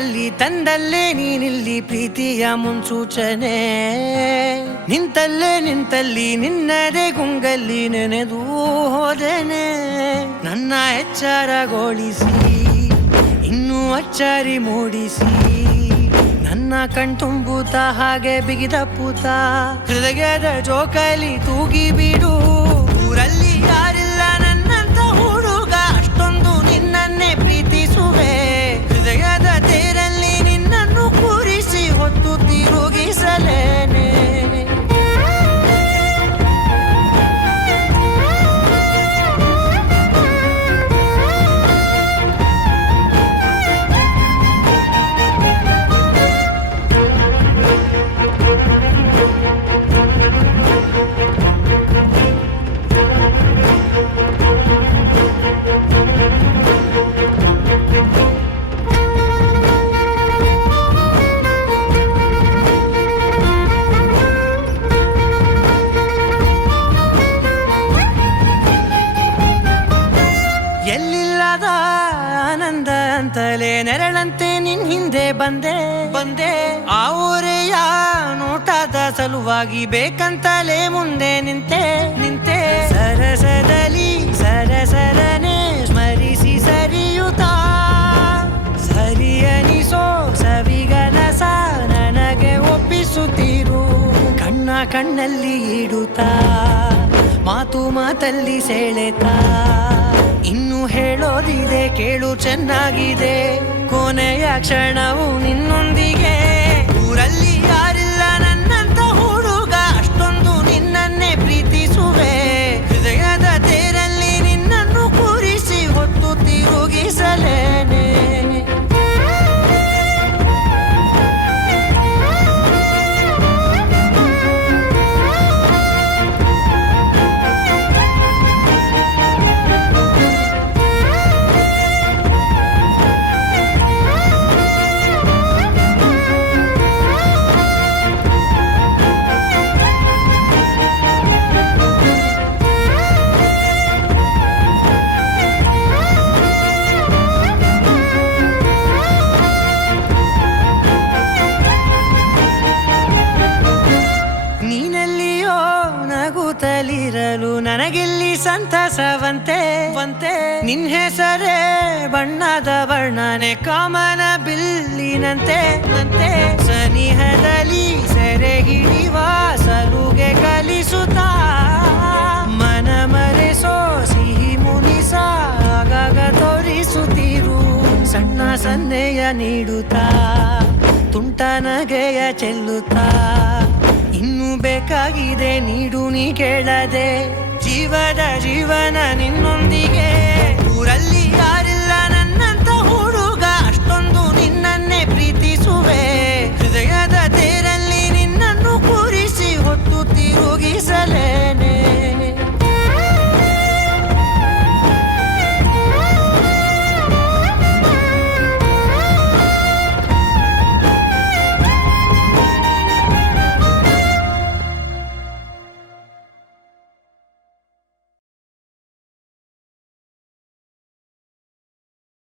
ಬಾನಿನಲ್ಲಿ ತಂದಲ್ಲೇ ನೀನಿಲ್ಲಿ ಪ್ರೀತಿಯ ಮುನ್ಸೂಚನೆ ನಿಂತಲ್ಲಿ ನಿನ್ನದೇ ಗುಂಗಲ್ಲಿ ನೆನೆದು ಹೋದೆನೆ ನನ್ನ ಎಚ್ಚರಗೊಳಿಸಿ ಇನ್ನೂ ಅಚ್ಚರಿ ಮೂಡಿಸಿ ನನ್ನ ಕಣ್ತುಂಬುತ್ತ ಹಾಗೆ ಬಿಗಿದ ಪೂತ ಹೃದಯದ ಜೋಕಾಲಿ ತೂಗಿ ಬಿಡು ಊರಲ್ಲಿ ಯಾರಿಲ್ಲ ನನ್ನಂತ ಹುಡುಗ ಅಷ್ಟೊಂದು ನಿನ್ನನ್ನೇ ಪ್ರೀತಿಸುವೆ ಹೃದಯದ ತೇರಲ್ಲಿ ನಿನ್ನನ್ನು ಕೂರಿಸಿ ಹೊತ್ತು ತಿರುಗಿಸಲೇನೆ ಎಲ್ಲಿಲ್ಲದ ಆನಂದ ಅಂತಲೇ ನೆರಳಂತೆ ನಿನ್ ಹಿಂದೆ ಬಂದೆ ಆ ಊರೆಯ ನೋಟದ ಸಲುವಾಗಿ ಬೇಕಂತಲೇ ಮುಂದೆ ನಿಂತೆ ಸರಸದಲ್ಲಿ ಸರಸರನೆ ಸ್ಮರಿಸಿ ಸರಿಯುತ್ತಾ ಸರಿಯನಿಸೋ ಸವಿಗನಸ ನನಗೆ ಒಪ್ಪಿಸುತ್ತೀರು ಕಣ್ಣಲ್ಲಿ ಇಡುತ್ತಾ ಮಾತಲ್ಲಿ ಸೆಳೆತಾ ಇನ್ನು ಹೇಳೋದಿದೆ ಕೇಳು ಚೆನ್ನಾಗಿದೆ ಕೊನೆಯ ಕ್ಷಣವು ನಿನ್ನೊಂದಿಗೆ ಊರಲ್ಲಿ ಯಾರಿಲ್ಲ ನನ್ನಂತ ಹುಡುಗ ಅಷ್ಟೊಂದು ನಿನ್ನನ್ನೇ ಪ್ರೀತಿಸುವೆ ಹೃದಯದ ತೇರಲ್ಲಿ ನಿನ್ನನ್ನು ಕೂರಿಸಿ ಹೊತ್ತು ತಿರುಗಿಸಲೇನೆ ನಗುತ್ತಲಿರಲು ನನಗಿಲ್ಲಿ ಸಂತಸವಂತೆ ನಿನ್ ಹೆಸರೇ ಬಣ್ಣದ ವರ್ಣನೆ ಕಾಮನ ಬಿಲ್ಲಿನಂತೆ ಸನಿಹದಲ್ಲಿ ಸೆರೆ ಹಿಡಿಯುವ ಸಲುಗೆ ಕಲಿಸುತ್ತಾ ಮನ ಮರೆಸೋ ಸಿಹಿ ಮುನಿಸ ಆಗಾಗ ತೋರಿಸುತ್ತೀರು ಸಣ್ಣ ಸನ್ನೆಯ ನೀಡುತ್ತಾ ತುಂಟ ನಗೆಯ ಚೆಲ್ಲುತ್ತಾ ಇನ್ನು ಬೇಕಾಗಿದೆ ನೀಡು ನೀ ಕೇಳದೆ ಜೀವನ ನಿನ್ನೊಂದಿಗೆ ಊರಲ್ಲಿ